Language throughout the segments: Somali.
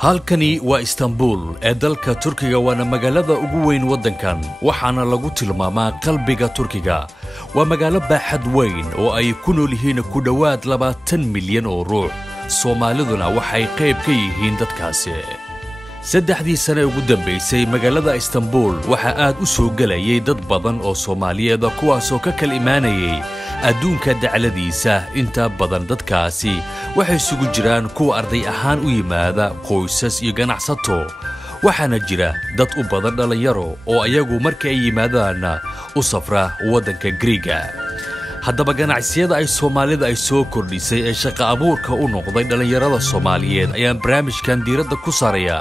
halkani waa Istanbul ee dalka Turkiga waana magaalada ugu weyn wadankan waxaana lagu tilmaamaa qalbiga Turkiga waa magaalo baaxad weyn oo ay ku nool yihiin ku dhawaad 20 milyan oo ruux Soomaaliduna waxay qayb ka yihiin dadkaasi saddexdii sano ugu dambeysay magaalada Istanbul waxa aad u soo galayay dad badan oo Soomaaliyeed kuwaas oo ka kala imaanayay adduunka dacaladiisa inta badan dadkaasi waxay isugu jiraan kuwa arday ahaan u yimaada qoysas iyo ganacsato waxaana jira dad u badan dhalinyaro oo ayagu markay yimaadaan u safra wadanka Greega haddaba ganacsiyada ay Soomaalida ay soo kordhisay ee shaqo abuurka u noqday dhalinyarada Soomaaliyeed ayaan barnaamijkan diiradda ku saaraya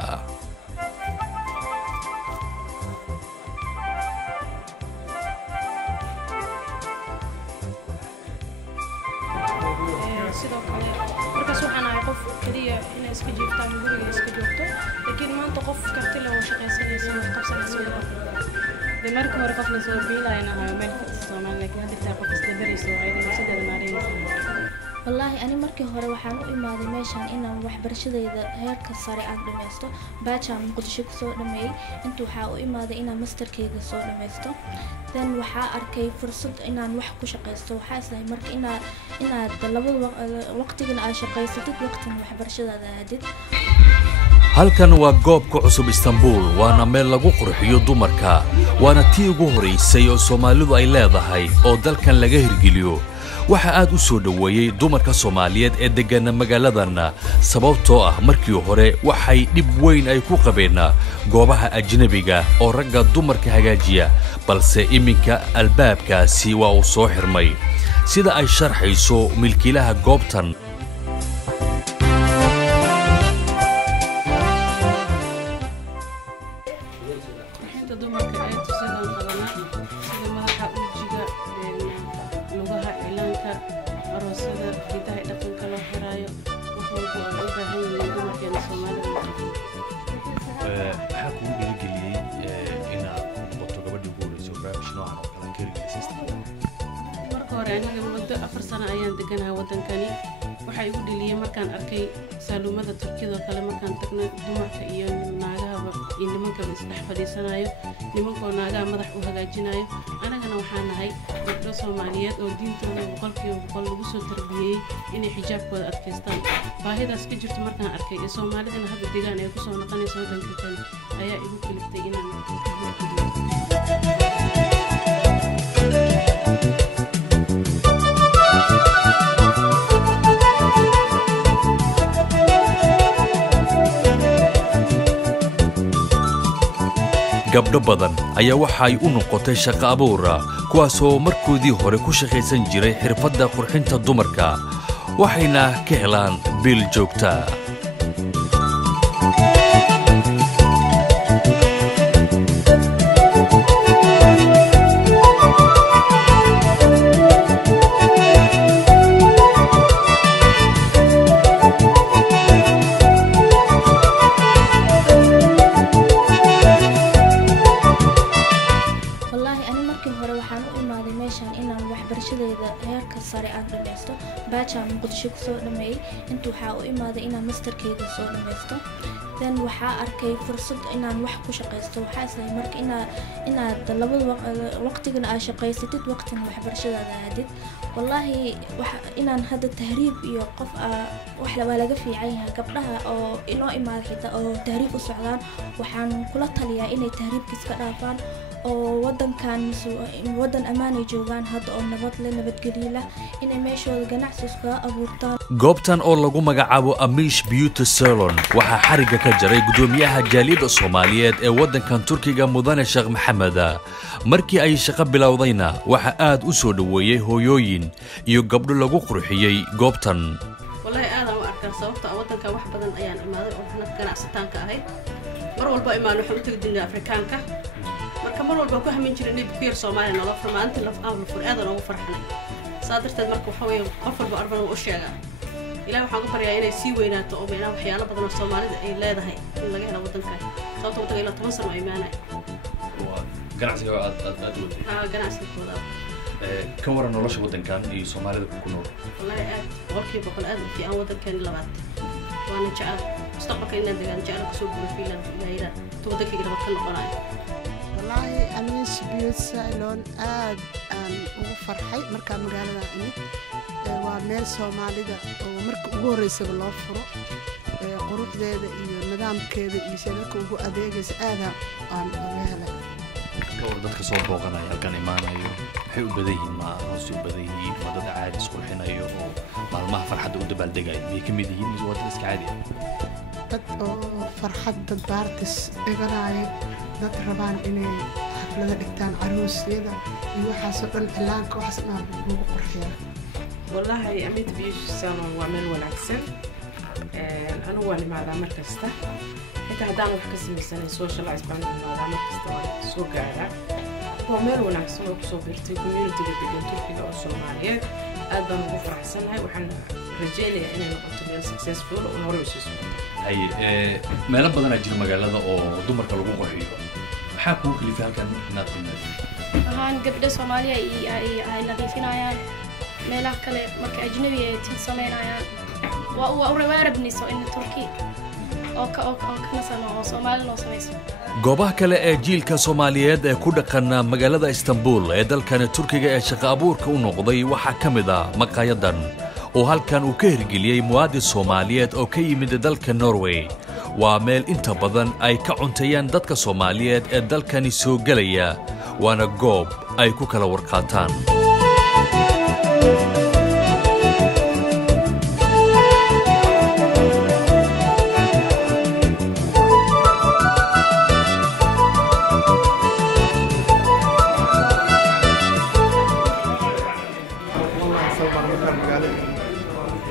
والله أنا مركي هورا وحان إمادي ميشان إنا وحبرشديدا هيركا ساري آن دميستو باجا مقدشي كسو دمي انتو حاو إمادي إنا مستر كيغا سو دميستو then وحا أركي فرصد إنا نوحكو شقيستو وحا إسلاي مركي إنا دلبو وقتينا آي شقيستو وقتنا وحبرشديدا هادid halkan waa goobka cusub Istanbul waana meel lagu qurxiyo dumarka waana tii ugu horeysay oo Soomaalidu ay leedahay oo dalkan laga hirgeliyo waxa aad u soo dhaweeyay dumarka Soomaaliyeed ee degan magaaladan sababtoo ah markii hore waxay dhib weyn ay ku qabeen goobaha ajnabiga oo ragga dumarka hagaajiya balse iminka albaabkaasi waa uu soo xirmay sida ay sharxayso milkiilaha goobtan waxay u dhiliyay markaan arkay saalumada Turkiga kale markaan tagno dumarka iyo naagaha iyo nimanka isdhex fadhiisanayo nimankoo naagaha madax u hagaajinayo anagana waxaan nahay gabdho Soomaaliyeed oo diintooda boqolkiiba lagu soo tarbiyay inay xijaabkooda adkeystaan baahidaas ka jirto markaan arkay ee Soomaalidana hadda deegaan ay ku soo noqonayso wadanka kale ayaa igu kaliftay inaan gabdho badan ayaa waxay u noqotay shaqo abuur kuwaas oo markoodii hore ku shaqaysan jiray xirfadda qurxinta dumarka waxayna ka helaan bil joogta هيركا ساري آن دميستو باجا مقدشي كسو دمي انتو حاو إمادي إنا مستر كيغا سو دميستو then وحا أركي فرصد إنا نوحكو شقيستو وحا إسلاي مرك إنا دلبو وقتينا آي شقيستو وقتنا وحبرشدادا هادid والله إنا هذا التهريب iyo qof wax la walaga fiicayha gabdhaha oo inoo imaad xitaa oo tahriib u socdaan waxaan kula taliyaa inay tahriibkiis ka dhaafaan oo wadankan wadan amaanay joogaan hadda oo nabadgelyo leh inay meeshooda ganacsi iska abuurtaan goobtan oo lagu magacaabo Amish Beauty Salon waxa xariga ka jaray gudoomiyaha jaaliyadda Soomaaliyeed ee wadankan Turkiga Mudane Sheekh Maxamed markii ay shaqo bilowdayna waxa aad u soo dhaweeyay hooyooyin iyo gabdho lagu qurxiyay goobtan wallahi aad aan u arkaa sababta wadanka wax badan ayaan imaaday oo xanad ganacsataanka ahay mar walba imaan waxaan u tagay Afrikaanka marka mar walba ku hamin jiray inay ku Soomaaliya nolol farmaantii laf aan furaadan ugu farxanay saadarteed marka waxa weeye qof walba arban u sheega ilaa waxaan ku bariyaa inay sii weynaato oo meelaha waxyaalo badan oo Soomaalida ay leedahay in laga helo wadanka sababtoo waddanka ilaa 10 sano ay imaanay ganacsiga aad ganacsigooda كورا نلاش ودن كان يسومالي كنور والله أوكي بقول أنا في أول ودن كان لغات وأنا جاء mustaqbalka inaan degaan jecel kasoo guuro Finland ilaa todobankii gabadh ka noqonayo wallahi Almis Beauty Salon aad aan ugu farxay marka magaalada imid waa meel Soomaalida oo marka ugu horeysay loo furo quruxdeeda iyo nidaamkeeda iyo shaqada ugu adeegaysa aad aan uga helay dadka soo booqanaya halkan imaanayo waxay u badan yihiin ma soo badan yihiin dad caadi isku xinayo oo maalmaha farxadda u dabaaldegayo miyay ka mid yihiin mise waa dad iska caadi dad oo farxadda baartis dhiganayo dad rabaan inay xaflada dhigtaan caruusyada iyo waxaasoo dhan cilaanka waxaas dhan lagu qurxiyaa wallahi Almis Beauty Salon waa meel wanaagsan أنا وأنا مع ذا كسته إنت هدان وحكي مثلاً socialize بين مع ذا كسته سوق على هو مير ونعكس هو كسوبرتي community بدين تركيا أو الصومالية أيضاً غفر حسن هاي وحنا رجالي إننا نقطة successful ونوري وسيسو هاي ما لبضنا جيل مجال هذا أو دمر كلامه قريب حاكم اللي فيها كان ناقم هان قبل الصومالية أي نظيفين عيان ملاك كله مرك أجنبي تنسمين عيان وأوربني سو إن تركي أو كنسنا أو سومالي نوسميسو goobaha kale ee jiilka Soomaaliyeed ee ku dhaqan magaalada Istanbul ee dalkan Turkiga ee shaqo abuurka u noqday waxa kamid ah maqaayadan oo halkan uu ka hirgeliyay muwaadin Soomaaliyeed oo ka yimid dalka Norway waa meel inta badan ay ka cunteeyaan dadka Soomaaliyeed ee dalkani soo galaya waana goob ay ku kala warqaataan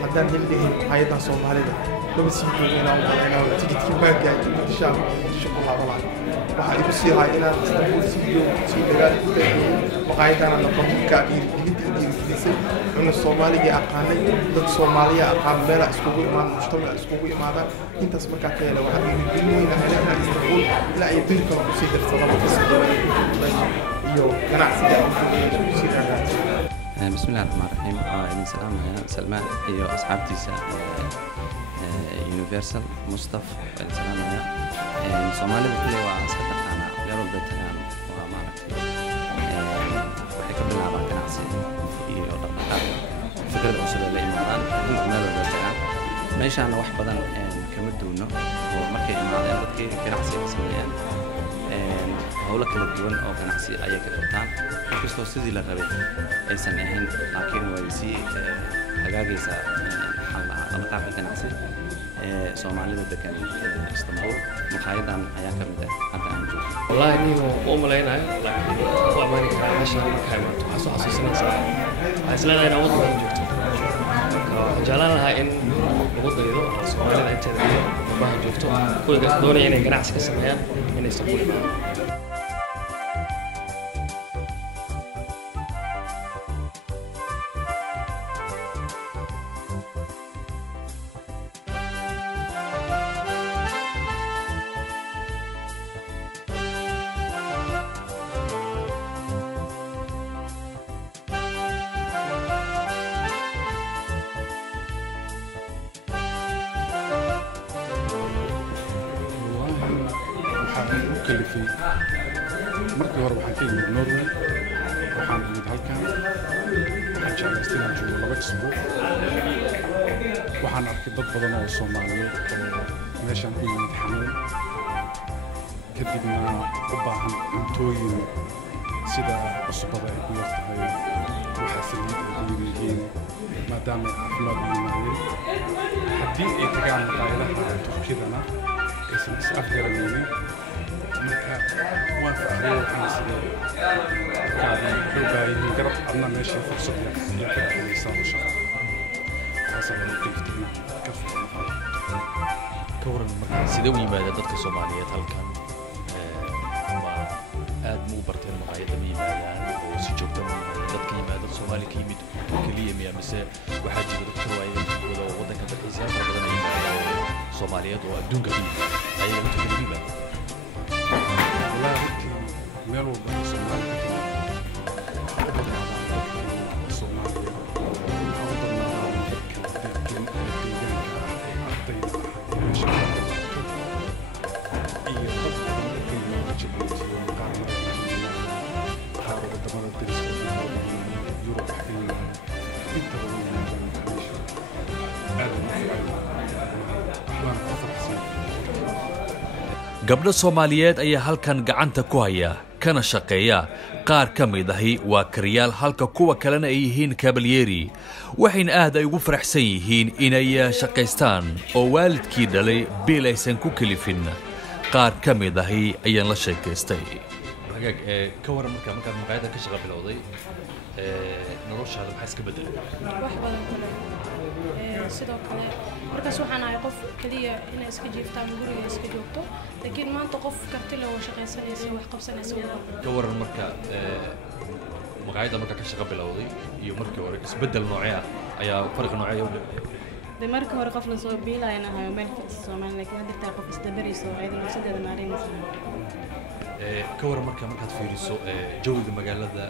haddaan hildhihin hay'addan Soomaalida laba sii joognaa inaan tigidkii baagga shaqo laabanay waxa igu sii hay inaan Istanbul sii joogo sii dagaal ku taagay maqaayadana la qabka dhiirigalisay in Soomaaliga aqaanay dad Soomaaliya aqaan meel iskugu imaan mujtamac iskugu imaadaan intaas markaa ka helay waxa dhiirigelin weyn ah Istanbul ilaa ay bil kale ku sii darsadaan iyo ganacsiga ku sii dhaqaaqay بسم الله الرحمن الرحيم من سلام يا سلمان iyo asxaabtiisa Universal Mustafa سلام يا Soomaalida kale waa iska taqaana meel walba tagaan waa maaragtay waxay ka bilaabaan ganacsi iyo dhaqaale fikrad cusub la imaadaan meel walba tagaan meeshaan wax badan kama duuno oo markay imaadeen dadkii ganacsiga sameeyaan hawlo kala duwan oo ganacsi ayay ka qabtaan inkastoo sidii la rabay aysan ahayn laakiin way si hagaagaysa qalqaabka ganacsi Soomaalida degan Istanbul maqaayadan ayaa ka mid ah hadda aan joogo wallahi niyo oo maleynayo laakiin waa maani kara meesha marka ay marto waxa soo xasuusinaysaa islaana inaan waddan joogto jaalan lahaa in ugu daydo Soomaalida inteeda iyo baaha joogto kuwa doonaya inay ganacsi ka sameeyaan inay Istanbul imaadaan كلفي مركي هرب حكيم من نرويج وحان من هالكان حاجة استلم جو لبعض أسبوع وحان أركض بدن الصومالية ماشان كل متحمل كدبنا قبعهم انتوين سيدا أصبح يكون هاي وحاسلين يمين ما دام أفلاد يمين حتى يتجمع قائلة تركيا اسم أفكار يمين marka waan fahmay waxaan sidee kaadi loo garab adna meesha fursad iyo ka helaysan shaqo taasoo ay tigtina ka waran marka sidee u yimaada dadka Soomaaliyeed halkan ma aad mu barteen maqaayada ma yimaadaan oo si joogto ma yimaadaan dadka yimaada Soomaali ka yimid kaliya miya mise waxaa jira dadka waayada waddanka dalxiisa badan ay yimaadaan Soomaaliyeed oo adduunka ka yimid ayaga inta kala yimaadaan والله ميلو بالصومالي الصومالي waan ku faraxsan gabdho Soomaaliyeed ayaa halkan gacanta ku haya kana shaqeeya qaar ka mid ahi waa kariyaal halka kuwa kalena ay yihiin kabalyeeri waxayna aad ay ugu faraxsan yihiin inay shaqaystaan oo waalidkii dhalay bil aysan ku kalifin qaar ka mid ahi ayaan la sheekaystay hagaag ka waran markaad maqaayada ka shaqo bilowday noloshaada maxaa iska bedelay wax badan kale sidoo kale markaas waxaan ahay qof kaliya inay iska jiiftaan guriga iska joogto laakiin maanta qof karti leh oo shaqaysanaysa wax qabsanaysa ka waran marka maqaayada marka ka shaqo bilowday iyo markii hore isbedel noocee ah ayaa farqi noocee u de marka hore qof la soo biilayaan ahayo meel Soomaaliya laakiin hadda taa qof isdabarayso ayadana nafsadeeda maareynaysa ka waran markaad fiiriso jawiga magaalada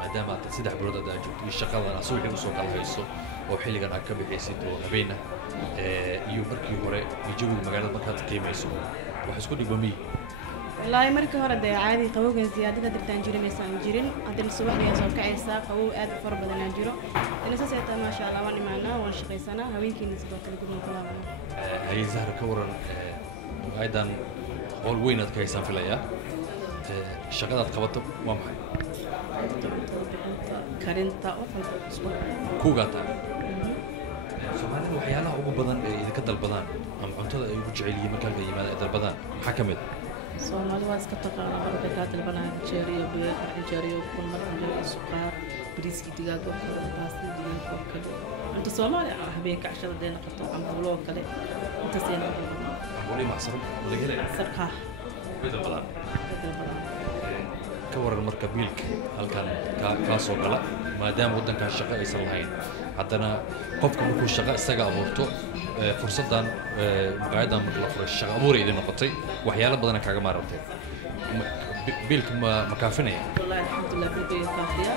maadaama aad 3 bilood aad joogto iyo shaqadan aad suuqii u soo kala hayso oo xilligan aad ka bixaysid oo habeena iyo markii hore jawiga magaalada markaad qiimayso wax isku dhigmay wallaahi markii hore de caadi qabowga ziyaadada dirtaan jirinaysan jirin hadda subaxdii soo kacaysa qabow aad u far badan aan jiro inay saasayta ma sha Allah waan imaanaa waan shaqaysanaa haweenkiina sidoo kale gudmo kala hay zahra ka waran aydan qowl weyn aad ka haysan filaya shaqadaad qabato waa maxay karinta kuugata Soomaalida waxyaalaha ugu badan ee idinka dalbadaan ama cuntada ay ugu jecel yihiin marka ay yimaadaan ay dalbadaan maxaa ka mid Soomaali waa iska taqaanaa marka ka dalbanaa jeeriyo biyo jeeriyo kulmar jeeriyo suqaar bariiski digaag oo kale baasta digaag oo kale inta Soomaali ah habeenka cashada deena qabto cambuulo oo kale inta seen wali maxsar laga helay sarqa bidal badan ka waran marka biilka halkan ka soo gala maadaama wadanka shaqo aysan lahayn haddana qofka markuu shaqo isaga abuurto fursadan maqaayadan marka la furay shaqo abuur idin noqotay waxyaalo badan kaaga maarantay biilka ma kaafinaya wallahi alxamdulillah biilka kaafiya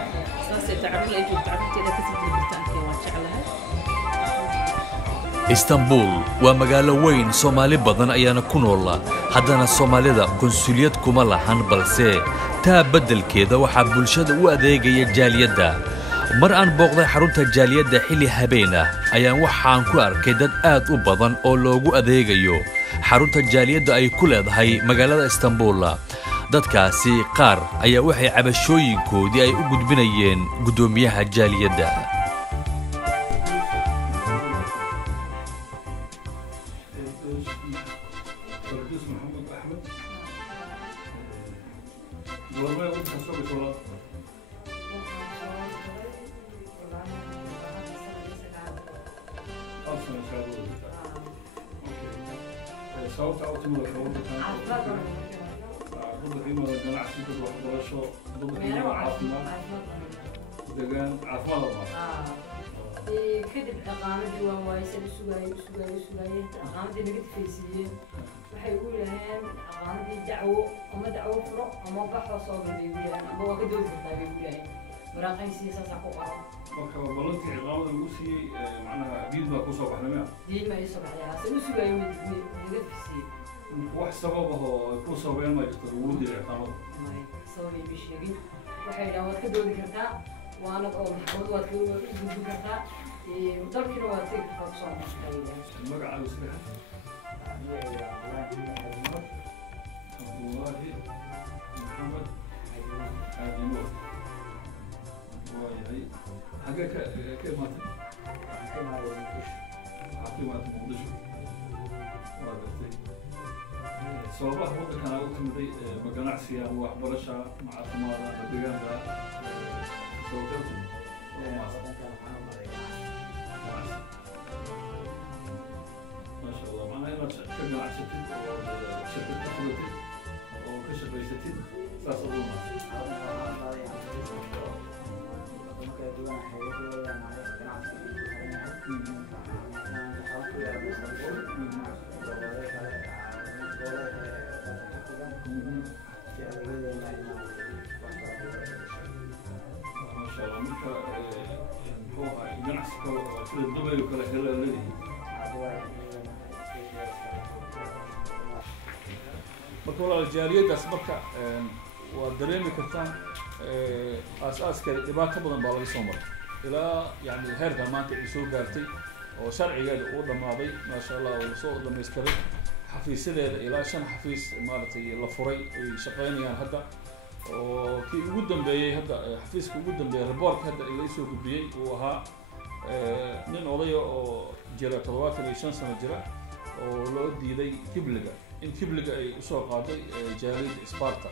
saasay tacabul ay joogto tacabteeda ka sii jirtaan waa jeclahay Istanbul waa magaalo weyn Soomaali badan ayaana ku nool haddana Soomaalida konsuliyad kuma lahan balse taa bedelkeeda waxa bulshada u adeegaya jaaliyadda mar aan booqday xarunta jaaliyadda xilli habeen ah ayaan waxaan ku arkay dad aad u badan oo loogu adeegayo xarunta jaaliyadda ay ku leedahay magaalada Istanbul dadkaasi qaar ayaa waxay cabashooyinkoodii ay u gudbinayeen gudoomiyaha jaaliyadda sababta u timid waxa uu tahay qiimaha ganacsiga waxbarasho qiimaha caafimaad deegaan caafimaad kadib dhaqaano diwaan waaysan sugaayeen dhaqaanadii naga difaysiiyeen waxay u yidhaaheen dhaqaanadii dacwo ama dacwo furo ama baxo soo galbay u yidhaaheen ama waa ka doodi kartaa bay u yidhaaheen waraaqaysiiya saasaa ku qoran marka ballantii ciqaamada lagu siiyey macnaha diid baa kusoo baxday miya diid ma isoo baxday hase u sugaayo naga difaysiiyey wax sabab ah oo ku sababeen ma jirto lagu dilay ciqaamada sababay bay sheegin waxay dhahaan waad ka doodi kartaa waana oo maxkamad waad ka gudbi kartaa dalkiina waad tegi kartaa kusoo baxday magacaaga sadex Abdullahi Muhammad Adimo waayahay xagee ka imaatay waxaad ka imaatay muqdisho waa gartay sababaha waddankana u timiday ma ganacsiga ma waxbarasha ma caafimaada ma deegaanka sababta maasha allah macnaha inaad ka ganacsatid oo shirkad ka fulatid oo ka shaqaysatid saas ugu marka walaal jaaliyadaas marka waad dareemi kartaan aas-aaska dhibaato badan baa laga soo maray ilaa yani heerkan maanta ay soo gaartay oo sharcigeeda uu dhammaaday maasha allah uu soo dhamaystiray xafiisyadeeda ilaa 5 xafiis maaragtay la furay ay shaqaynayaan hadda oo kii ugu dambeeyay hadda xafiiska ugu dambeeyay reportka hadda ila soo gudbiyay uu ahaa nin odaya oo jira 75 sano jira oo loo diiday kibliga in kibliga ay usoo qaaday jaaliyadda Sparta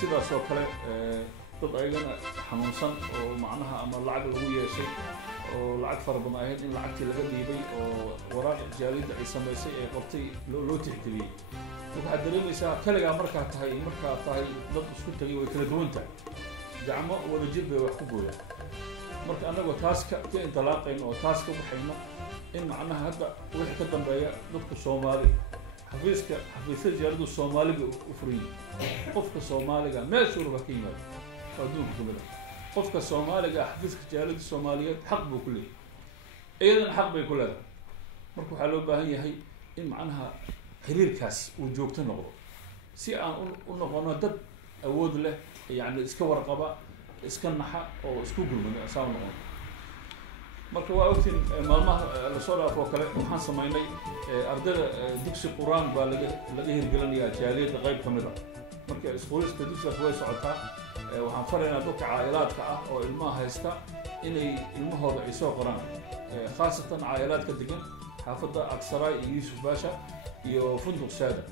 sidaas oo kale dad ayagana xanuunsan oo macnaha ama lacag lagu yeeshay oo lacag fara badan ahayd in lacagtii laga dhiibay oo waraaq jaaliyadda ay samaysay ay qabtay loo tixgeliyey waxaad dareemaysaa kaligaa markaa tahay dad isku tagay way kala duwan tahay gacmo wadajir bay wax ku gooyaan marka annagoo taas ka intilaaqayno oo taas ka baxayno in macnaha hadda wixii ka dambeeya dadka Soomaali xafiisyada jaaliyadda Soomaaliga u furay qofka Soomaaliga meeshuu raba ka yimaado adduunka kulada qofka Soomaaliga xafiiska jaaliyadda Soomaaliyeed xaq buu ku leeyahay iyadan xaq bay ku leedahay marka waxaa loo baahan yahay in macnaha xiriirkaas uu joogto noqdo si aan u noqono dad awood leh yani iska warqaba iska naxa oo isku gulmada asaan noqon marka waa ogtiin maalmaha la soo dhaafo kale waxaan sameynay ardayda dugsi quraan baa laga hirgelinayaa jaaliyadda qayb kamid ah marka iskuulista dugsigaas way socotaa waxaan faraynaa dadka caa'ilaadka ah oo ilmaha haysta inay ilmahooda ay soo qoraan khaasatan caa'ilaadka degan xaafadda Aksaraay iyo Yuusuf Baasha iyo Funduq Saada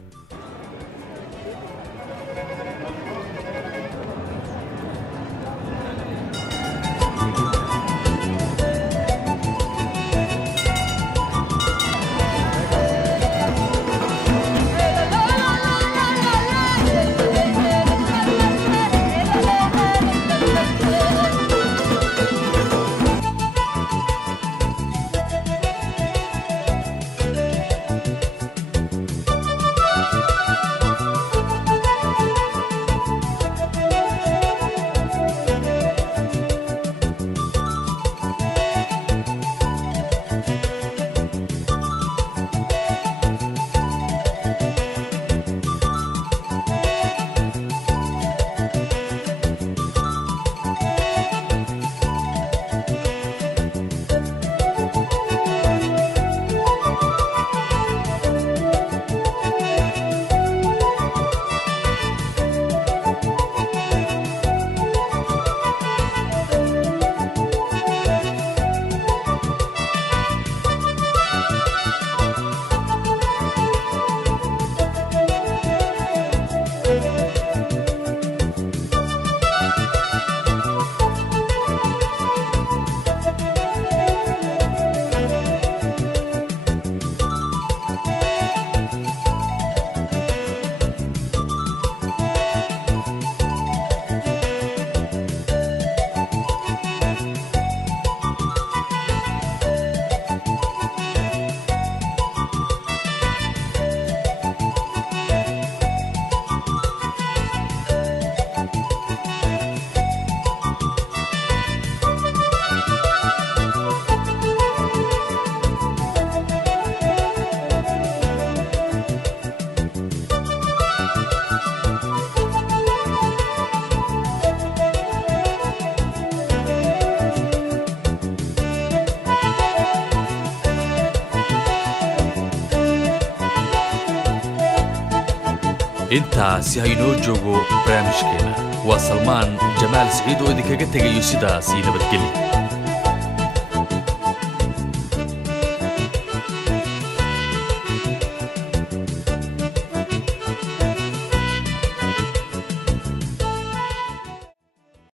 intaasi haynoo joogo barnaamijkeena waa Salmaan Jamaal Saciid oo idinkaga tegayo sidaas nabadgelyo